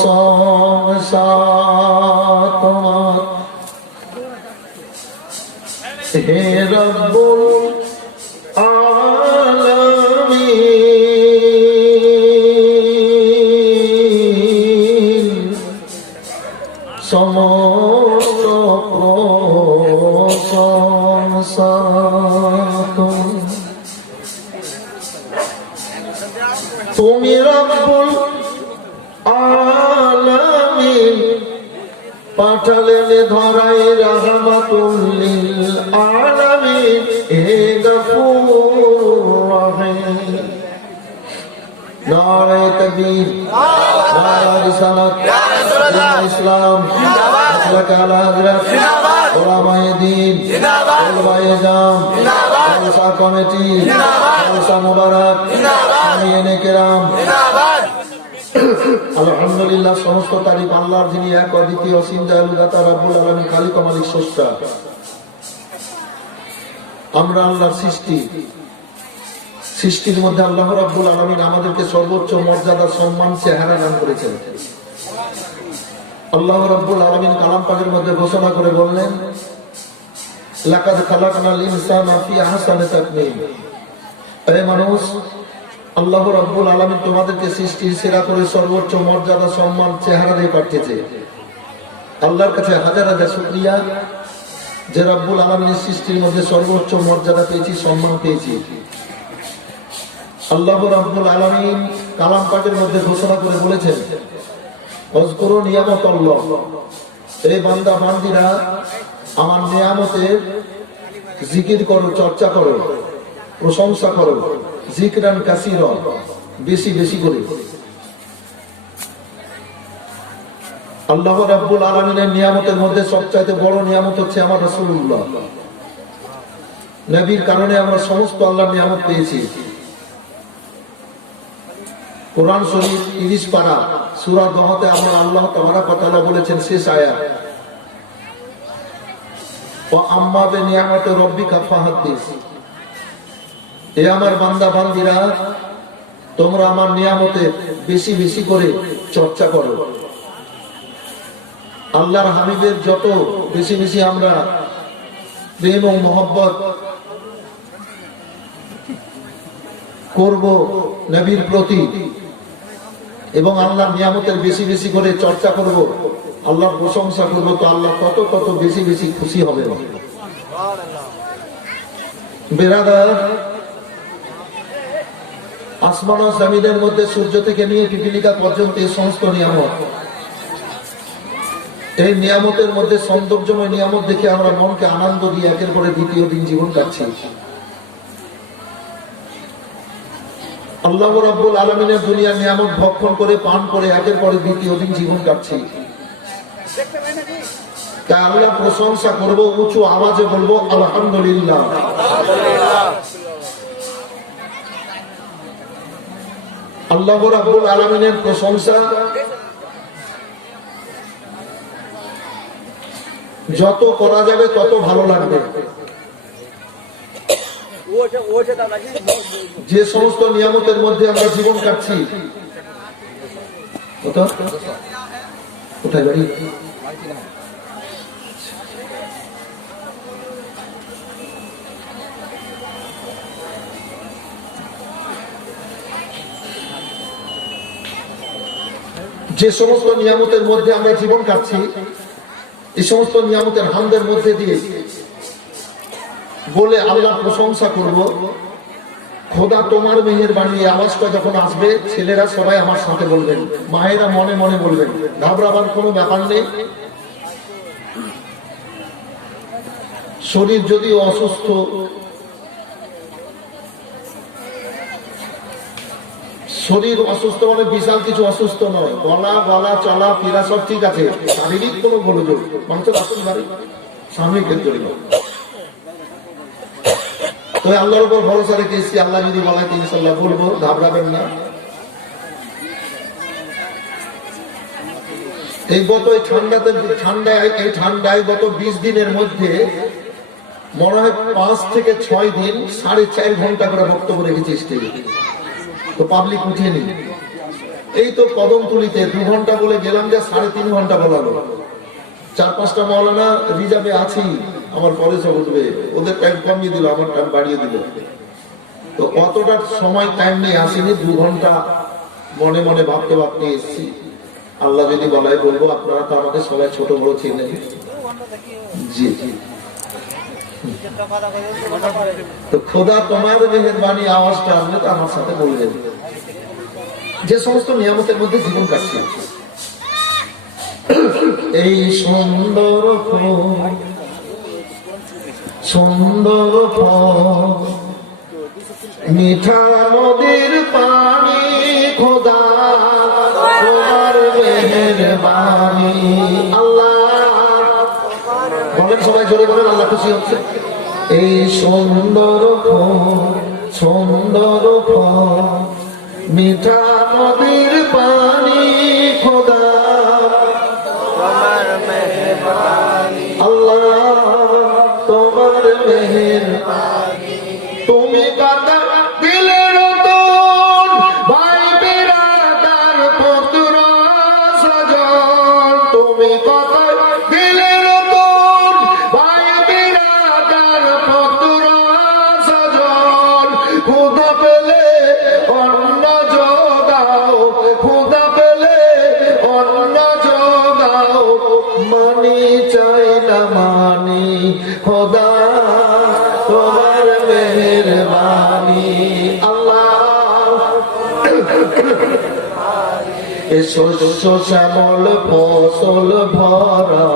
প্রশংসা তোমার হে রব্বুল আলামিন সমস্ত প্রশংসা তুমি রব্বুল আলামিন পাঠালেন ধরাই রাহমাতুল লিল আলামিন হে গফুর রহিম নারে তাকবীর নারে রিসালাত ইসলাম মাসলাক আলা হযরত উলামায়ে দ্বীন উলামায়ে জাম খালসা কমিটি খালসা মুবারক আমিনে কেরাম আলহামদুলিল্লাহ। সমস্ত তারিফ আল্লাহর, যিনি এক অদ্বিতীয় অসীম দয়ালু দাতা রব্বুল আলামিন খালিক ও মালিক স্রষ্টা। আমরা আল্লাহর সৃষ্টির মধ্যে আল্লাহ রব্বুল আলামিন আমাদেরকে সর্বোচ্চ মর্যাদা সম্মান চেহারা দান করেছেন। আল্লাহ রব্বুল আলামিন কালাম পাকের মধ্যে ঘোষণা করে বললেন, লাকাদ খালাকনাল ইনসানা ফি আহসানি তাকওয়িম। হে মানুষ, আল্লাহ রব্বুল আলামিন তোমাদেরকে সৃষ্টির সেরা করে সর্বোচ্চ মর্যাদা সম্মান চেহারা দিয়ে পাঠিয়েছে। আল্লাহর কাছে হাজার হাজার শুকরিয়া যে রব্বুল আলামিনের সৃষ্টির মধ্যে সর্বোচ্চ মর্যাদা পেয়েছি, সম্মান পেয়েছি। আল্লাহ রব্বুল আলামিন কালাম পাকের মধ্যে ঘোষণা করে বলেছেন, ওয়াজকুরু নিয়ামাতাল্লাহ, এই বান্দা বান্দীরা আমার নিয়ামতের জিকির করো, চর্চা করো, প্রশংসা করো, জিকরান কাসীরা, বেশি বেশি করে। আল্লাহ রাব্বুল আলামিনের নিয়ামতের মধ্যে সবচাইতে বড় নিয়ামত হচ্ছে আমার রাসূলুল্লাহ। নবীর কারণে আমরা সমস্ত আল্লাহর নিয়ামত পেয়েছি। কোরআন শরীফ 30 পারা সূরা দহতে আমরা আল্লাহ তাবারাক ওয়া তাআলা বলেছেন শেষ আয়াত, ওয়া আম্মা বিনিয়ামাতি রাব্বিকা ফাহাদ্দিস। এ আমার বান্দা বান্দীরা, তোমরা আমার নিয়ামতের বেশি বেশি করে চর্চা করো। আল্লাহর হাবিবের যত বেশি বেশি আমরা প্রেম ও মহব্বত করব নবীর প্রতি এবং আল্লাহর নিয়ামতের বেশি বেশি করে চর্চা করব, আল্লাহর প্রশংসা করব, তো আল্লাহ কত কত বেশি বেশি খুশি হবে। বেরাদার, আসমান ও জমিনের মধ্যে সূর্য থেকে নিয়ে পিপিলিকা পর্যন্ত এই সমস্ত নিয়ামত, এই নিয়ামতের মধ্যে সৌন্দর্যময় নিয়ামত দেখে আমরা মনকে আনন্দ দিয়ে একের পরে দ্বিতীয় দিন জীবন কাটছি। আল্লাহ রাব্বুল আলামিনের দুনিয়ার নিয়ামত ভক্ষণ করে পান করে একের পরে দ্বিতীয় দিন জীবন কাটছি। তাই আল্লাহ প্রশংসা করব, উঁচু আওয়াজে বলবো আলহামদুলিল্লাহ। আল্লাহ রাব্বুল আলামিনের প্রশংসা যত করা যাবে তত ভালো লাগবে। যে সমস্ত নিয়ামতের মধ্যে আমরা জীবন কাটছি, কোথায় বাড়ি? যে সমস্ত নিয়ামতের মধ্যে আমরা জীবন কাটছি, এই সমস্ত নিয়ামতের হামদের মধ্যে দিয়ে বলে আল্লাহ প্রশংসা করব। খোদা তোমার মেহেরবানি আওয়াজটা যখন আসবে, ছেলেরা সবাই আমার সাথে বলবেন, মায়েরা মনে মনে বলবেন, ঘাবড়াবার কোনো ব্যাপার নেই। শরীর যদিও অসুস্থ, শরীর অসুস্থ মানে বিশাল কিছু অসুস্থ নয়, গলা চলা ফেরা সব ঠিক আছে, শারীরিক কোনো গোলযোগ মানুষের আসতে পারে, সাময়িক ক্ষেত্রে। তবে আল্লাহর উপর ভরসা রেখেছি, আল্লাহ যদি বলে ইনশাআল্লাহ বলবো, ঘাবড়াবেন না। এই গত ঠান্ডায় গত 20 দিনের মধ্যে মনে হয় 5 থেকে 6 দিন 4.5 ঘন্টা করে বক্তব্য রেখেছি স্টেজে, তো পাবলিক উঠেনি। এই তো কদমতলিতে 2 ঘন্টা বলে গেলাম, যে 3.5 ঘন্টা বলালো। 4-5টা মৌলানা রিজার্ভে আছি, আমার পরে সব উঠবে, ওদের টাইম কমিয়ে দিল, আমার টাইম বাড়িয়ে দিল। তো অতটা সময় টাইম নিয়ে আসিনি, 2 ঘন্টা মনে মনে ভাবতে ভাবতে এসেছি। আল্লাহ যদি বলাই বলবো, আপনারা তো আমাকে সবাই ছোট বড় চিনেন। জি তো খোদা তোমার মেহেরবানি আওয়াজটা আসলে তো আমার সাথে বললেন। যে সমস্ত নিয়ামতের মধ্যে জীবন কাটছে, এই সুন্দর সুন্দর মিঠা নদীর পানি, খোদা তোমার মেহেরবানি। আল্লাহ বলেন, সবাই জোরে বলেন, আল্লাহ খুশি হচ্ছে। এই সুন্দর সুন্দর মিঠা নদীর পানি, খোদা তোমার মেহেরবানি। আল্লাহ তোমার মেহেরবানি। তুমি কথা দিলের রতন, ভাই বিরাদার পুত্র সজন। তুমি কথা দিলের রতন, ভাই বিরাদার পুত্র সজন। খুদা পেলে অন্ন যোগাও, খুদা পেলে অন্ন যোগাও। মানি চাই না মানি, খোদা তোমার মেহেরবানি। আল্লাহ শস্য শ্যামল ফসল ভরা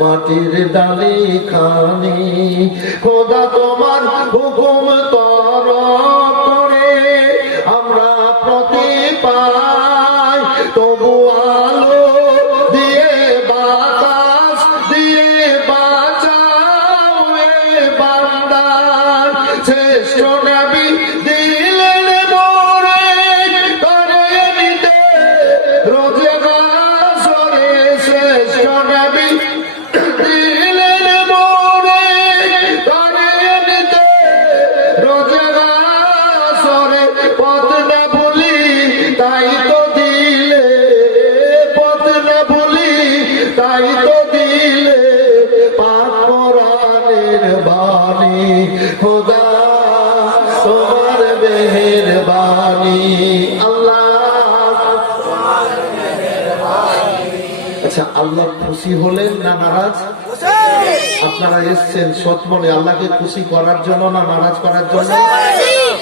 মাটির ডালি খানি, খোদা তোমার হুকুম তরফ করে আমরা প্রতি পাই। তবু আলো দিয়ে বাতাস দিয়ে বাঁচাও এ বান্দার। শ্রেষ্ঠ নবী দিলেন মোরে করে নিতে রোজগারে। শ্রেষ্ঠ নবী দিলেন মোরে করে নিতে রোজগারে। পথ না ভুলি তাই তো দিলে, পথ না ভুলি তাই তো দিলে পাক কোরআনের বাণী। খোদা তোমার মেহেরবানি। আল্লাহ আচ্ছা, আল্লাহ খুশি হলেন না নারাজ? আপনারা এসছেন সৎ মনে আল্লাহকে খুশি করার জন্য না নারাজ করার জন্য?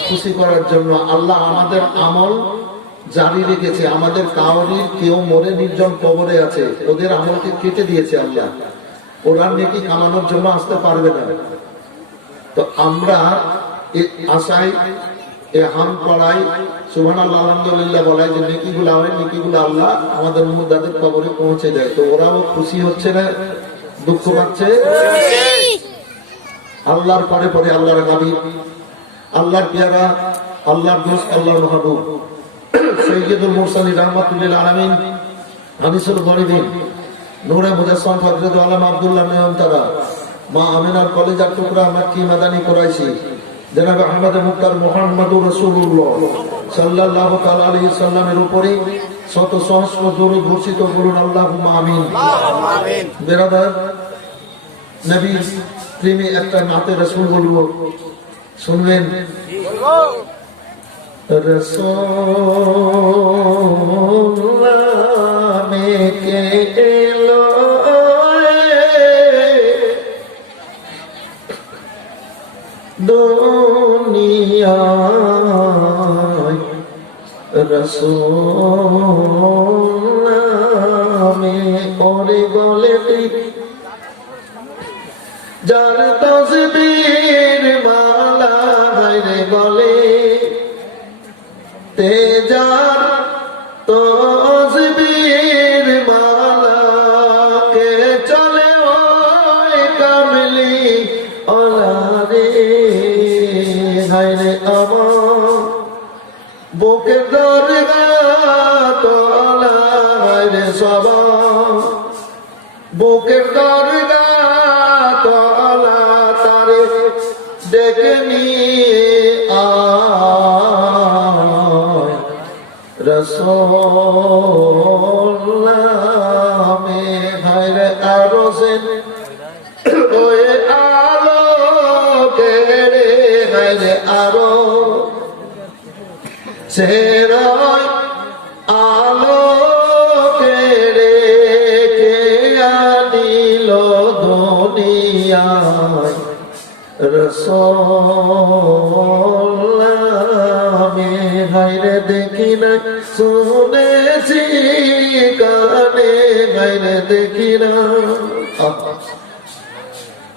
খুশি করার জন্য। আল্লাহ আমাদের আমল জারি রেখেছে। আমাদের কাউরির কেউ মরে নির্জন কবরে আছে, ওদের আমলকে কেটে দিয়েছে আল্লাহ। ওরা নেকি কামানোর জন্য আসতে পারবে না। তো আমরা আশায় হাম করাই, সুবহানাল্লাহ আলহামদুলিল্লাহ বলাই, যে নেকিগুলো হয়, নেকিগুলো আল্লাহ আমাদের মুর্দাদের কবরে পৌঁছে দেয়। তো ওরাও খুশি হচ্ছে না, দুঃখ পাচ্ছে? আল্লাহর পরে পরে আল্লাহর হাবিব, আল্লাহর পেয়ারা, আল্লাহর দোস্ত, আল্লাহর মাহবুব সৈয়দুল মুরসালিন রাহমাতুল আলামিন আনিসুল গরিবিন নূরে মুজাসসাম হযরত আলম আব্দুল্লাহ মেহমতারা মা আমিনার কলেজার টুকরা মাক্কি মাদানী কুরাইশি জনাব আহমদ মুক্তার মুহাম্মদুর রাসূলুল্লাহ সাল্লাল্লাহু তাআলা আলাইহি সাল্লামের উপরে শত সহস্র দরুদ বর্ষিত করুন, আল্লাহুম্মা আমিন। আমিন। বেরাদার, নবীর প্রেমে একটা নাতে রাসূল বলবো, শুনবেন? রাসূল মেকে এলো দুনিয়ায়, রাসূল নামে ওরে গলেটি যার তসবির মালা রে গলে, তে যার তসবির মালা কে চলে ওই কামলি ওলারে। হায়রে আমার বুকের দরগা তোলা, হায়রে সবা বুকের দরগা তোলা, তারে ডেকে নিয়ে আয় রাসূল নামে হায়রে আরশের ওই আলোকে রে হায়রে আরো সেরাই আলোকে রে কে আনিল দুনিয়ায় রাসূল নামে হায়রে দেখি না শুনেছি কানে হায়রে দেখি না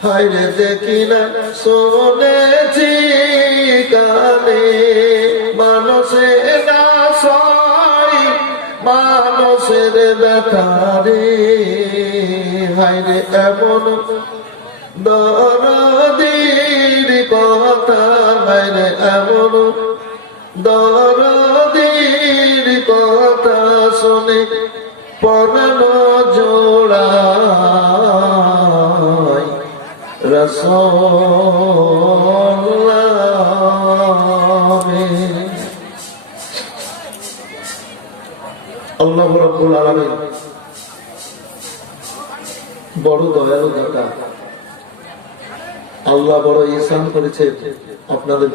হায়রে দেখি না শুনেছি কানে মানুষে না সয় মানুষের ব্যথারে হায়রে এমন দরদির কথা হায়রে এমন দরদির কথা শুনে পরাণ জোড়ায় রাসূল নামে। আল্লাহ রাব্বুল আলামিন বড় দয়ালু দাতা। আল্লাহ বড় ইহসান করেছে আপনাদের